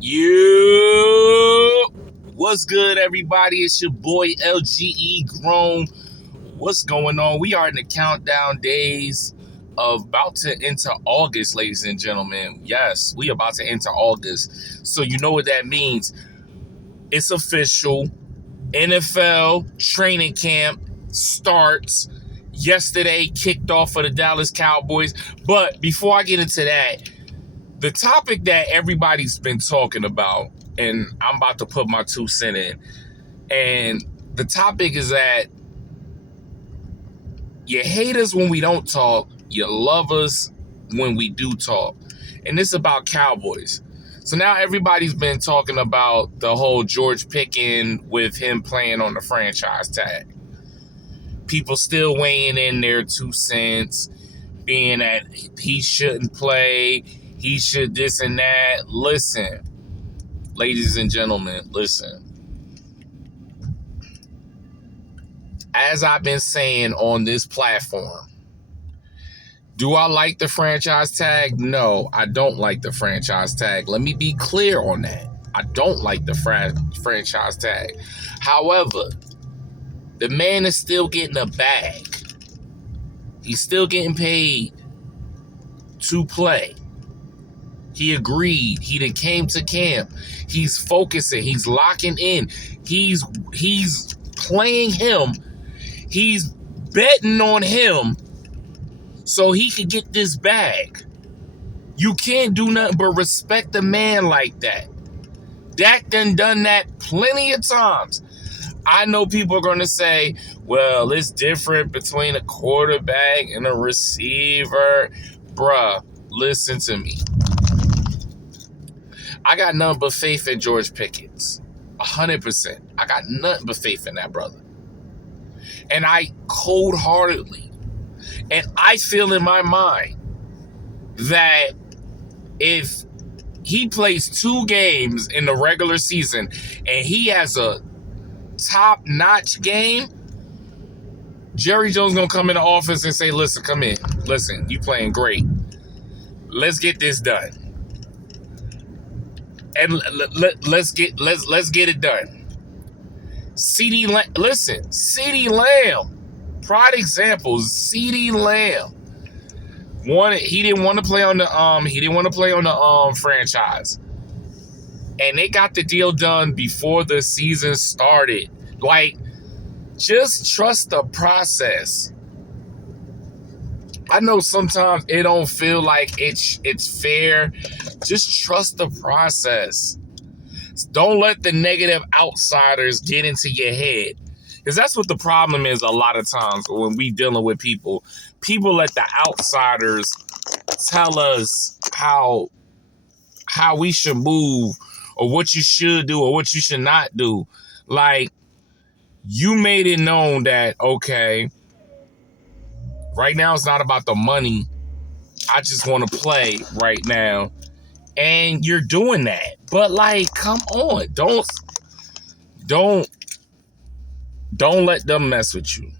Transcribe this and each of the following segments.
You, what's good, everybody? It's your boy LGE Grown. What's going on? We are in the countdown days of about to enter August, ladies and gentlemen. Yes, we about to enter August. So you know what that means. It's official. NFL training camp starts. Yesterday kicked off for the Dallas Cowboys. But before I get into that, the topic that everybody's been talking about, and I'm about to put my 2 cents in, and the topic is that you hate us when we don't talk, you love us when we do talk. And this is about Cowboys. So now everybody's been talking about the whole George Pickens with him playing on the franchise tag. People still weighing in their 2 cents, being that he shouldn't play, he should this and that. Listen, ladies and gentlemen, listen. As I've been saying on this platform, do I like the franchise tag? No, I don't like the franchise tag. Let me be clear on that. I don't like the franchise tag. However, the man is still getting a bag. He's still getting paid to play. He agreed. He done came to camp. He's focusing. He's locking in. He's playing him. He's betting on him so he can get this bag. You can't do nothing but respect a man like that. Dak done that plenty of times. I know people are going to say, well, it's different between a quarterback and a receiver. Bruh, listen to me. I got nothing but faith in George Pickens. 100%. I got nothing but faith in that brother. And I cold-heartedly, and I feel in my mind that if he plays 2 games in the regular season and he has a top-notch game, Jerry Jones going to come in the office and say, listen, come in. Listen, you playing great. Let's get this done. And let's get it done. CeeDee Lamb, pride examples. CeeDee Lamb, he didn't want to play on the franchise, and they got the deal done before the season started. Like, just trust the process. I know sometimes it don't feel like it's fair. Just trust the process. Don't let the negative outsiders get into your head. Because that's what the problem is a lot of times when we dealing with people. People let the outsiders tell us how we should move or what you should do or what you should not do. Like, you made it known that, okay, right now it's not about the money. I just want to play right now. And you're doing that. But, like, come on. Don't let them mess with you.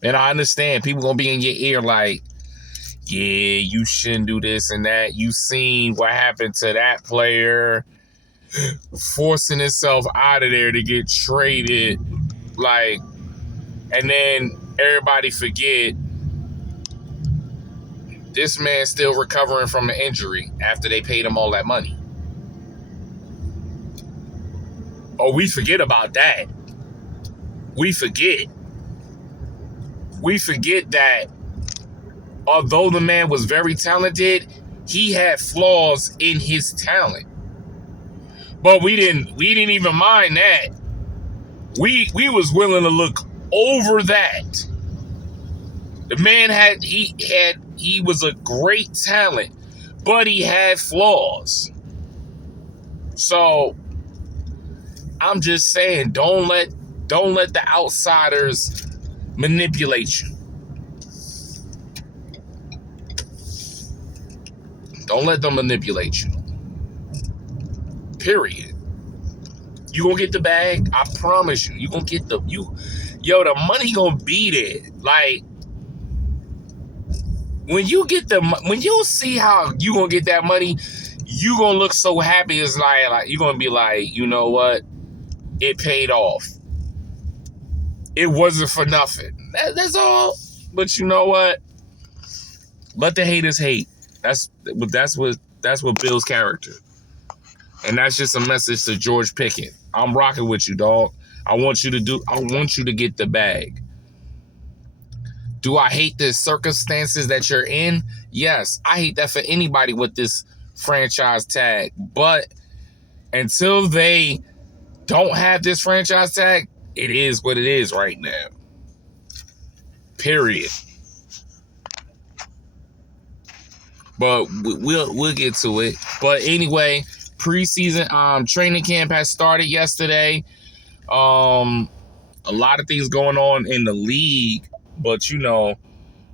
And I understand people going to be in your ear like, yeah, you shouldn't do this and that. You seen what happened to that player forcing himself out of there to get traded. Like, and then everybody forget this man's still recovering from an injury after they paid him all that money. Oh, we forget about that. We forget that although the man was very talented, he had flaws in his talent. But we didn't even mind that. We was willing to look over that. The man he was a great talent, but he had flaws. So I'm just saying, don't let the outsiders manipulate you. Don't let them manipulate you. Period. You gonna get the bag? I promise you. You gonna get the money gonna be there. Like, when you see how you gonna get that money, you gonna look so happy. It's like you're gonna be like, you know what? It paid off. It wasn't for nothing. That's all. But you know what? Let the haters hate. That's what builds character. And that's just a message to George Pickens. I'm rocking with you, dog. I want you to get the bag. Do I hate the circumstances that you're in? Yes, I hate that for anybody with this franchise tag. But until they don't have this franchise tag, it is what it is right now. Period. But we'll get to it. But anyway, preseason training camp has started yesterday. A lot of things going on in the league, but you know,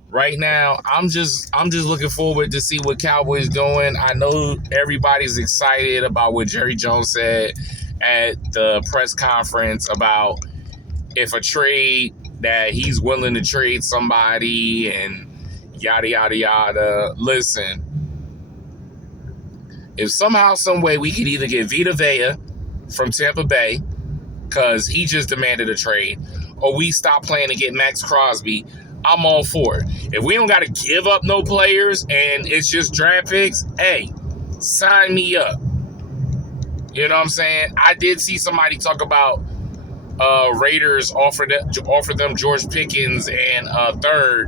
right now I'm just looking forward to see what Cowboys doing. I know everybody's excited about what Jerry Jones said at the press conference about if a trade that he's willing to trade somebody and yada yada yada. Listen, if somehow, some way we could either get Vita Vea from Tampa Bay, because he just demanded a trade, or we stop playing to get Max Crosby, I'm all for it. If we don't got to give up no players and it's just draft picks, hey, sign me up. You know what I'm saying? I did see somebody talk about Raiders offer them George Pickens and third.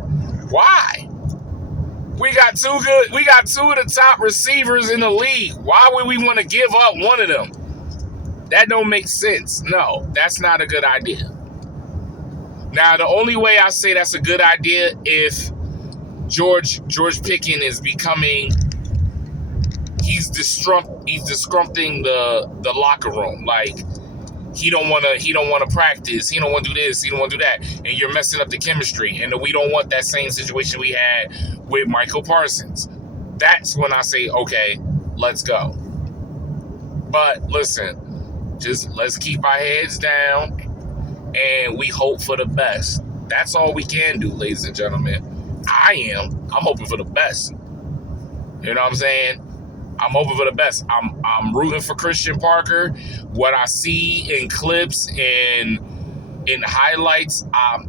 Why? We got two of the top receivers in the league. Why would we want to give up one of them? That don't make sense. No, that's not a good idea. Now, the only way I say that's a good idea if George Pickens is becoming, he's disrupting the locker room. Like he don't want to practice. He don't want to do this. He don't want to do that. And you're messing up the chemistry. And we don't want that same situation we had with Michael Parsons. That's when I say, okay, let's go. But listen, just let's keep our heads down and we hope for the best. That's all we can do, ladies and gentlemen. I'm hoping for the best. You know what I'm saying? I'm hoping for the best. I'm rooting for Christian Parker. What I see in clips and in highlights, I'm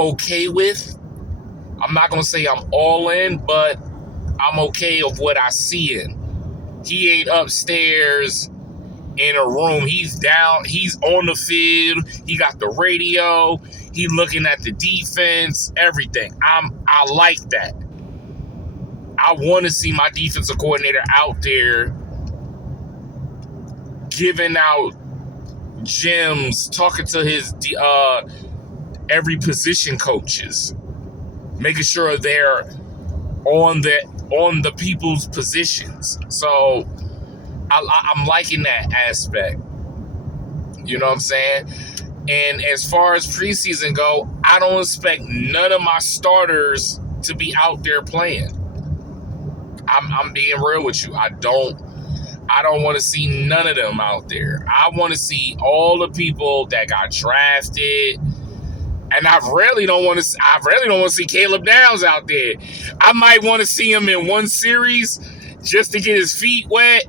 okay with. I'm not gonna say I'm all in, but I'm okay with what I see in. He ain't upstairs in a room. He's down. He's on the field. He got the radio. He looking at the defense. Everything. I like that. I want to see my defensive coordinator out there giving out gems, talking to his every position coaches, making sure they're on the people's positions. So I'm liking that aspect. You know what I'm saying? And as far as preseason go, I don't expect none of my starters to be out there playing. I'm being real with you. I don't want to see none of them out there. I want to see all the people that got drafted. And I really don't want to see Caleb Downs out there. I might want to see him in one series just to get his feet wet.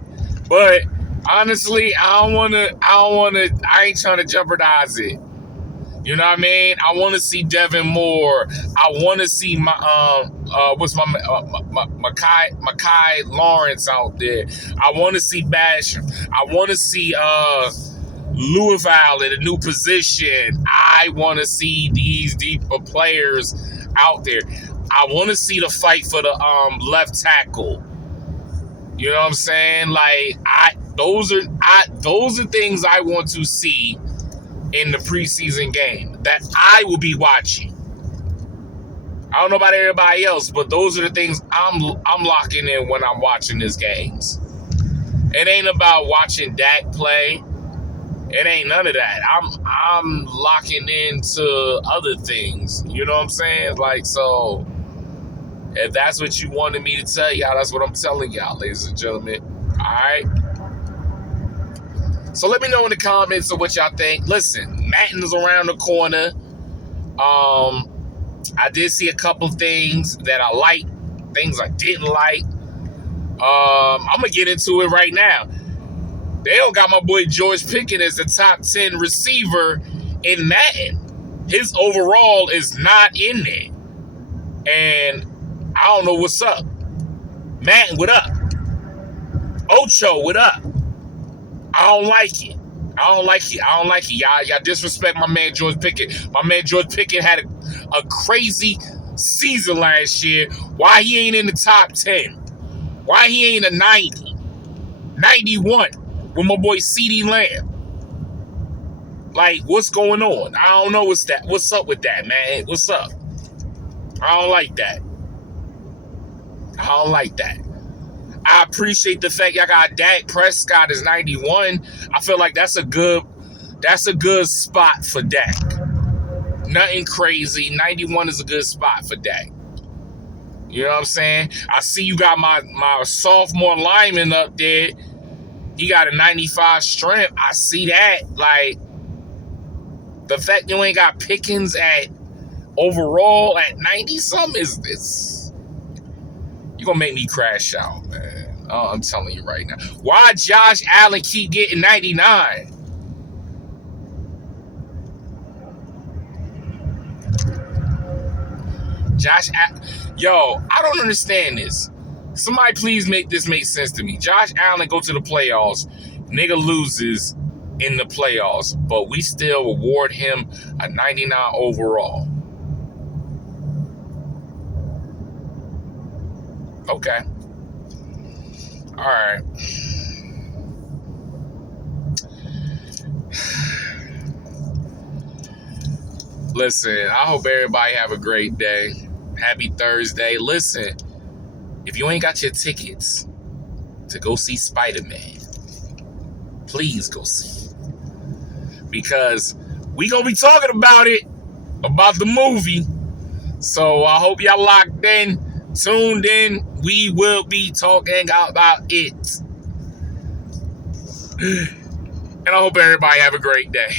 But honestly, I ain't trying to jeopardize it. You know what I mean? I want to see Devin Moore. I want to see Makai Lawrence out there. I want to see Basham. I want to see Louisville in a new position. I want to see these deeper players out there. I want to see the fight for the left tackle. You know what I'm saying? Like those are things I want to see in the preseason game that I will be watching. I don't know about everybody else, but those are the things I'm locking in when I'm watching these games. It ain't about watching Dak play. It ain't none of that. I'm locking into other things. You know what I'm saying? Like, so if that's what you wanted me to tell y'all, that's what I'm telling y'all, ladies and gentlemen. All right? So let me know in the comments of what y'all think. Listen, Madden's around the corner. I did see a couple things that I liked, things I didn't like. I'm gonna get into it right now. They don't got my boy George Pickens as the top 10 receiver in Madden. His overall is not in there. And I don't know what's up. Madden, what up? Ocho, what up? I don't like it. I don't like it. Y'all disrespect my man George Pickens. My man George Pickens had a crazy season last year. Why he ain't in the top 10? Why he ain't a 90? 91 with my boy CeeDee Lamb? Like, what's going on? I don't know what's up with that, man. What's up? I don't like that. I appreciate the fact y'all got Dak Prescott as 91. I feel like that's a good spot for Dak. Nothing crazy. 91 is a good spot for Dak. You know what I'm saying? I see you got my sophomore lineman up there. He got a 95 strength. I see that. Like, the fact you ain't got Pickens at overall at 90 something is you gonna make me crash out, man. Oh, I'm telling you right now. Why Josh Allen keep getting 99? Yo, I don't understand this. Somebody please make this make sense to me. Josh Allen go to the playoffs, nigga loses in the playoffs, but we still award him a 99 overall. Okay. All right. Listen, I hope everybody have a great day. Happy Thursday. Listen, if you ain't got your tickets to go see Spider-Man, please go see it. Because we gonna be talking about the movie. So I hope y'all locked in, tuned in. We will be talking about it. And I hope everybody have a great day.